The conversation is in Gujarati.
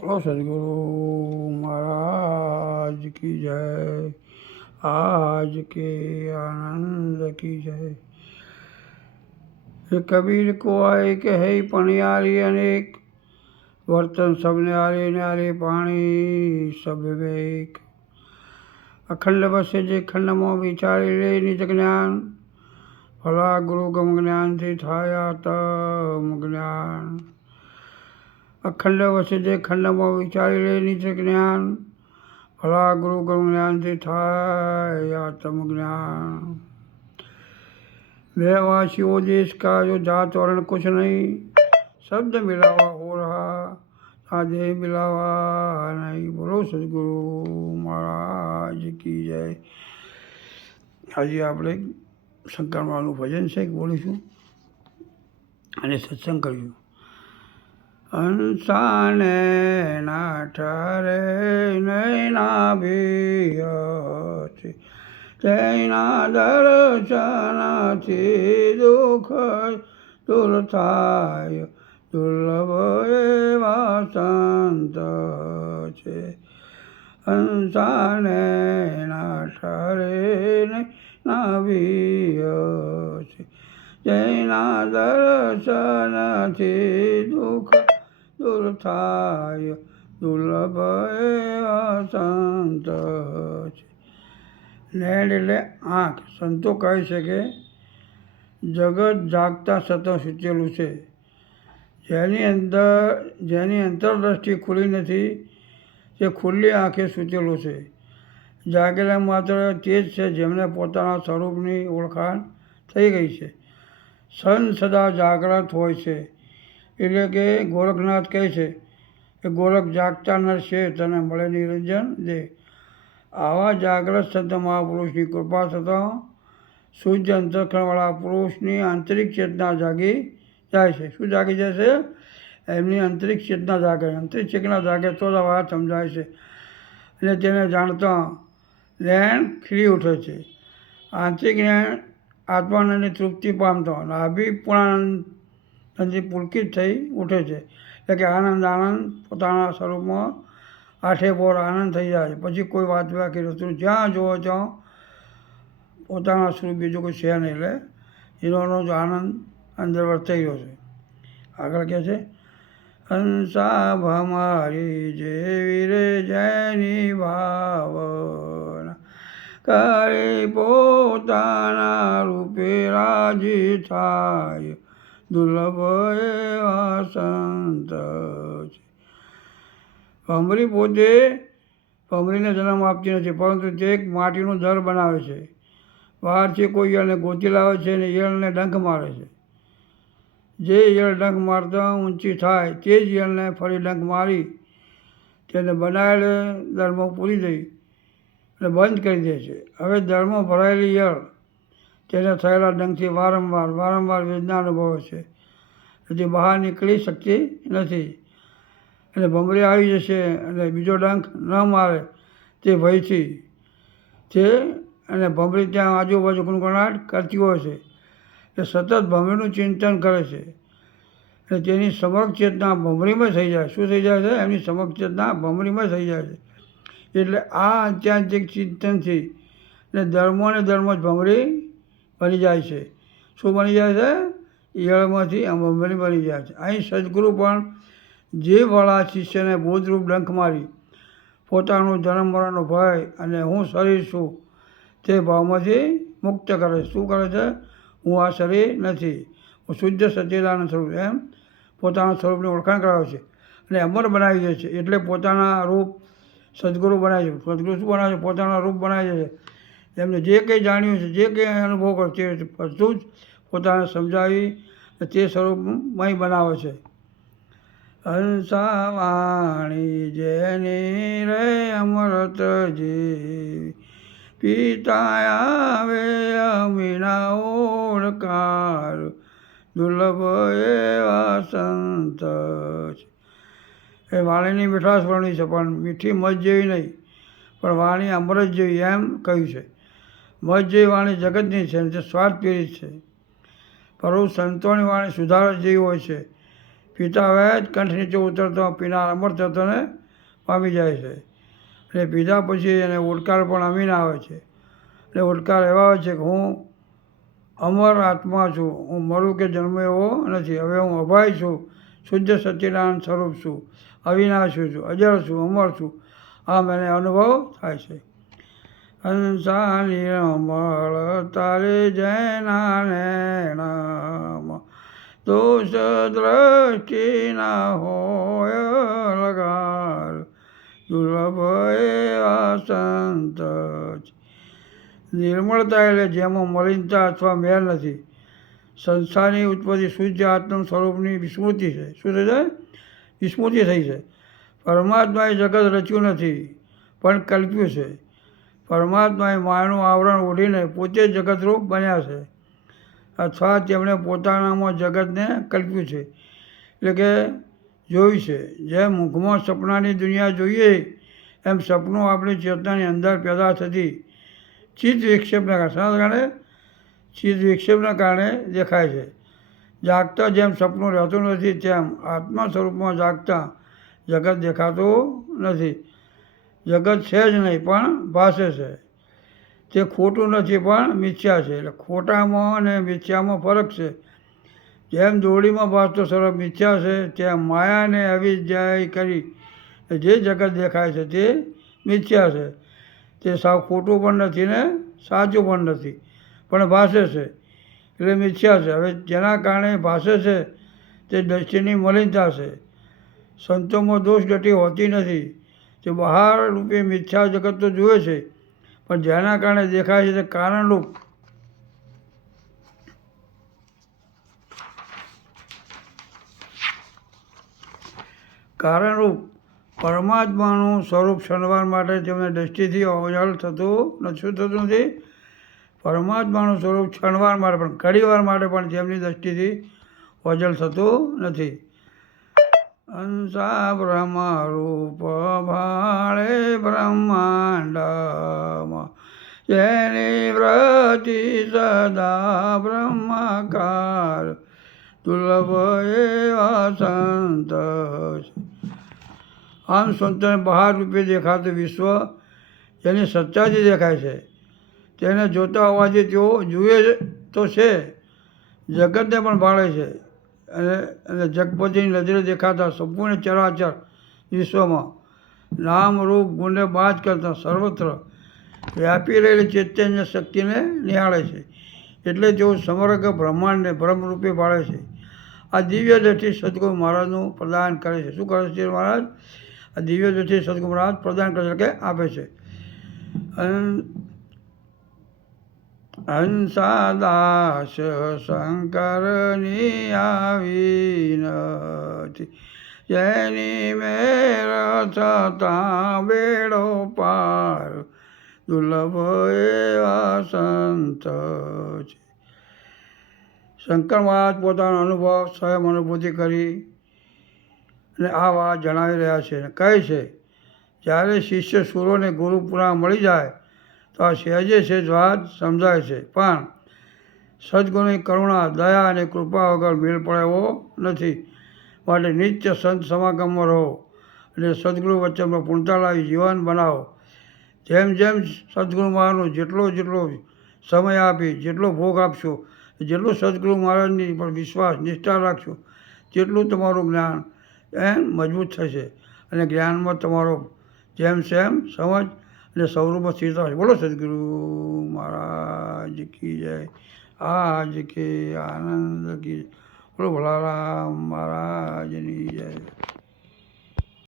बोलो सदगुरु महाराज की जय। आज के आनंद की जय। ये कबीर को आए કે હે પણિયારી અનેક, વર્તન સબને આરે ન્યારે પાણી સબ વિવેક. અખંડ વસે જે ખંડમાં વિચારી લે નિજ જ્ઞાન, ભલા ગુરુ ગમ જ્ઞાનથી થાય તમ જ્ઞાન. અખંડ વસે જે ખંડમાં વિચારી લે નિજ જ્ઞાન, ભલા ગુરુ ગમ જ્ઞાનથી થાય આત્મ જ્ઞાન. रहवासियों देश का जो जात वर्ण कुछ नहीं, शब्द मिलावा हो रहा साधे मिलावा नहीं. बोलो सदगुरु महाराज की जय. આજે આપણે શંકરમાનું ભજન છે બોલીશું અને સત્સંગ કર્યું. હંસાને ના ઠરે નૈના ભીયથી, તેના દર્શનથી દુઃખ દૂર થાય. દુર્લભ એવા સંત છે. હંસાને ના ઠરે ના ભીયથી, તેના દર્શનથી દુઃખ દૂર થાય. દુર્લભ એવા સંત છે. નૈણ એટલે આંખ. સંતો કહે છે કે જગત જાગતા સતત સૂચેલું છે. જેની અંતરદ્રષ્ટિ ખુલ્લી નથી તે ખુલ્લી આંખે સૂચેલું છે. જાગેલા માત્ર તે જ છે જેમને પોતાના સ્વરૂપની ઓળખાણ થઈ ગઈ છે. સન સદા જાગ્રત હોય છે. એટલે કે ગોરખનાથ કહે છે કે ગોરખ જાગતા નર છે તને મળે નિરંજન દે. આવા જાગ્રત સંત મહાપુરુષની કૃપા થતાં શુદ્ધ અંતઃકરણવાળા પુરુષની આંતરિક ચેતના જાગી જાય છે. શું જાગી જાય છે? એમની આંતરિક ચેતના જાગે. આંતરિક ચેતના જાગે તો જ આ વાત સમજાય છે અને તેને જાણતા જ્ઞાન ખીલી ઉઠે છે. આંતરિક જ્ઞાન આત્માનંદની તૃપ્તિ પામતો નાભી પૂર્ણાનંદથી પુલકિત થઈ ઉઠે છે. એટલે કે આનંદ પોતાના સ્વરૂપમાં આઠે બોર આનંદ થઈ જાય. પછી કોઈ વાત બાકી રહેતું, જ્યાં જુઓ ત્યાં પોતાના સ્વરૂપ બીજું કોઈ છે નહીં. એટલે એનો જ આનંદ અંદર વર્તાઈ રહ્યો છે. આગળ કહે છે હંસા ભમારી જેવી રે જેની ભાવના, કરે પોતાના રૂપે રાજી થાય. દુર્લભ એવા સંત છે. ભમરી પોતે ભમરીને જન્મ આપતી નથી, પરંતુ તે એક માટીનું દર બનાવે છે. બહારથી કોઈ ઈયળને ગોતી લાવે છે અને ઈયળને ડંખ મારે છે. જે ઈયળ ડંખ મારતા ઊંચી થાય તે જ ઈયળને ફરી ડંખ મારી તેને બનાવેલ દરમાં પૂરી દઈ અને બંધ કરી દે છે. હવે દરમાં ભરાયેલી ઈયળ તેને થયેલા ડંખથી વારંવાર વેદના અનુભવે છે. તેથી બહાર નીકળી શકતી નથી. અને ભમરી આવી જશે અને બીજો ડંખ ન મારે તે ભયથી તે અને ભમરી ત્યાં આજુબાજુ ગુણગુણાટ કરતી હોય છે. એ સતત ભમરીનું ચિંતન કરે છે અને તેની સમગ્ર ચેતના ભમરીમાં થઈ જાય. શું થઈ જાય છે? એમની સમગ્ર ચેતના ભમરીમાં થઈ જાય છે. એટલે આ આત્યાંતિક ચિંતનથી અને ધર્મો જ ભમરી બની જાય છે. શું બની જાય છે? ઈયળમાંથી ભમરી બની જાય છે. અહીં સદગુરુ પણ જે વાળા શિષ્યને બોધરૂપ ડંખ મારી પોતાનું જન્મ મરણનો ભય અને હું શરીર છું તે ભાવમાંથી મુક્ત કરે. શું કરે છે? હું આ શરીર નથી, હું શુદ્ધ સચ્ચિદાનંદ સ્વરૂપ, એમ પોતાના સ્વરૂપની ઓળખાણ કરાવે છે અને અમર બનાવી દે છે. એટલે પોતાના રૂપ સદગુરુ બનાવે છે. સદગુરુ શું બનાવે છે? પોતાના રૂપ બનાવી દે છે. એમને જે કંઈ જાણ્યું છે, જે કંઈ અનુભવ કરે છે, બધું જ પોતાને સમજાવી તે સ્વરૂપમય બનાવે છે. હંસા વાણી જેની રે અમૃત જેવી, પિતા આવે અમીના ઓળકાર. દુર્લભ એવા સંત છે. એ વાણીની મીઠાશ વર્ણી છે, પણ મીઠી મધ જેવી નહીં, પણ વાણી અમૃત જેવી એમ કહ્યું છે. મધ જેવી વાણી જગતની છે અને તે સ્વાદ પીડિત છે. પરંતુ સંતોની વાણી સુધારક જેવી હોય છે. પીતા હવે જ કંઠ નીચે ઉતરતો પીનાર અમર તત્વને પામી જાય છે. અને પીધા પછી એને ઓડકાર પણ અમીને આવે છે. એટલે ઓડકાર એવા આવે છે કે હું અમર આત્મા છું, હું મરું કે જન્મ એવો નથી. હવે હું અભય છું, શુદ્ધ સચ્ચિદાનંદ સ્વરૂપ છું, અવિનાશી છું, અજર છું, અમર છું. આ મને અનુભવ થાય છે. હંસા નિર્મળ તારે જૈના નેણામાં દોષ દ્રષ્ટિ ના હોય લગાર દુર્લભ એવા સંત. નિર્મળતા એટલે જેમાં મલિનતા અથવા મેલ નથી. સંસારની ઉત્પત્તિ શુદ્ધ આત્મ સ્વરૂપની વિસ્મૃતિ છે. શું થઈ જાય? વિસ્મૃતિ થઈ છે. પરમાત્માએ જગત રચ્યું નથી પણ કલ્પ્યું છે. પરમાત્માએ માયાનું આવરણ ઓઢીને પોતે જગતરૂપ બન્યા છે, અથવા તેમણે પોતાનામાં જગતને કલ્પ્યું છે, એટલે કે જોયું છે. જેમ ઊંઘમાં સપનાની દુનિયા જોઈએ એમ સપનું આપણી ચેતનાની અંદર પેદા થતી ચિત્ત વિક્ષેપના કારણે દેખાય છે. જાગતા જેમ સપનું રહેતું નથી તેમ આત્મા સ્વરૂપમાં જાગતા જગત દેખાતું નથી. જગત છે જ નહીં પણ ભાષે છે. તે ખોટું નથી પણ મિથ્યા છે. એટલે ખોટામાં અને મિથ્યામાં ફરક છે. જેમ દોરડીમાં ભાસતો સ્વરૂપ મિથ્યા છે તેમ માયાને અવિદ્યા કરી જે જગત દેખાય છે તે મિથ્યા છે. તે સાવ ખોટું પણ નથી ને સાચું પણ નથી, પણ ભાષે છે એટલે મિથ્યા છે. હવે જેના કારણે ભાષે છે તે દ્રષ્ટિની મલિનતા છે. સંતોમાં દોષ ડટી હોતી નથી. તે બહાર રૂપે મિથ્યા જગત તો જુએ છે, પણ જેના કારણે દેખાય છે તે કારણરૂપ પરમાત્માનું સ્વરૂપ ક્ષણવાર માટે તેમને દ્રષ્ટિથી ઓઝલ થતું નથી. પરમાત્માનું સ્વરૂપ ક્ષણવાર માટે પણ ઘડીવાર માટે પણ તેમની દ્રષ્ટિથી ઓઝલ થતું નથી. હંસા બ્રહ્મ રૂપ ભાળે બ્રહ્માંડમાં જેની વ્રતિ સદા બ્રહ્માકાર દુર્લભ એવા સંત. આમ સંતોને બહાર રૂપે દેખાતું વિશ્વ જેની સત્તાથી દેખાય છે તેને જોતા હોવાથી તેઓ જુએ તો છે, જગતને પણ ભાળે છે. અને જગપતિની નજરે દેખાતા સંપૂર્ણ ચરાચર વિશ્વમાં નામ રૂપ ગુણને બાદ કરતા સર્વત્ર વ્યાપી રહેલી ચૈતન્ય શક્તિને નિહાળે છે. એટલે તેઓ સમગ્ર બ્રહ્માંડને બ્રહ્મરૂપે ભાળે છે. આ દિવ્ય દ્રષ્ટિ સદગુરુ મહારાજનું પ્રદાન કરે છે. શું કરે છે મહારાજ? આ દિવ્ય દ્રષ્ટિ સદગુરુ મહારાજ પ્રદાન કરે છે, કે આપે છે. હંસાદાસ શંકરની આવી નથી જેની મેર થતા બેડો પાર દુર્લભ એવા સંત છે. શંકર મહારાજ પોતાનો અનુભવ સ્વયં અનુભૂતિ કરી અને આ વાત જણાવી રહ્યા છે. કહે છે, જ્યારે શિષ્ય સુરોને ગુરુ પુરાણ મળી જાય તો આ સહેજે સહેજ વાત સમજાય છે, પણ સદગુરુની કરુણા, દયા અને કૃપા વગર મેળ પડે એવો નથી. માટે નિત્ય સંત સમાગમમાં રહો અને સદગુરુ વચનમાં પૂર્ણતા લાવી જીવન બનાવો. જેમ જેમ સદગુરુ મહારાજનો જેટલો સમય આપી, જેટલો ભોગ આપશો, જેટલું સદગુરુ મહારાજની પર વિશ્વાસ નિષ્ઠા રાખશો, તેટલું તમારું જ્ઞાન એમ મજબૂત થશે અને જ્ઞાનમાં તમારો જેમ સેમ સમજ અને સ્વરૂપમાં સ્થિરતા છે. બોલો સદગુરુ મહારાજ કી જય. આજ કે આનંદ કી. બોલો ભોલારામ મહારાજની જય.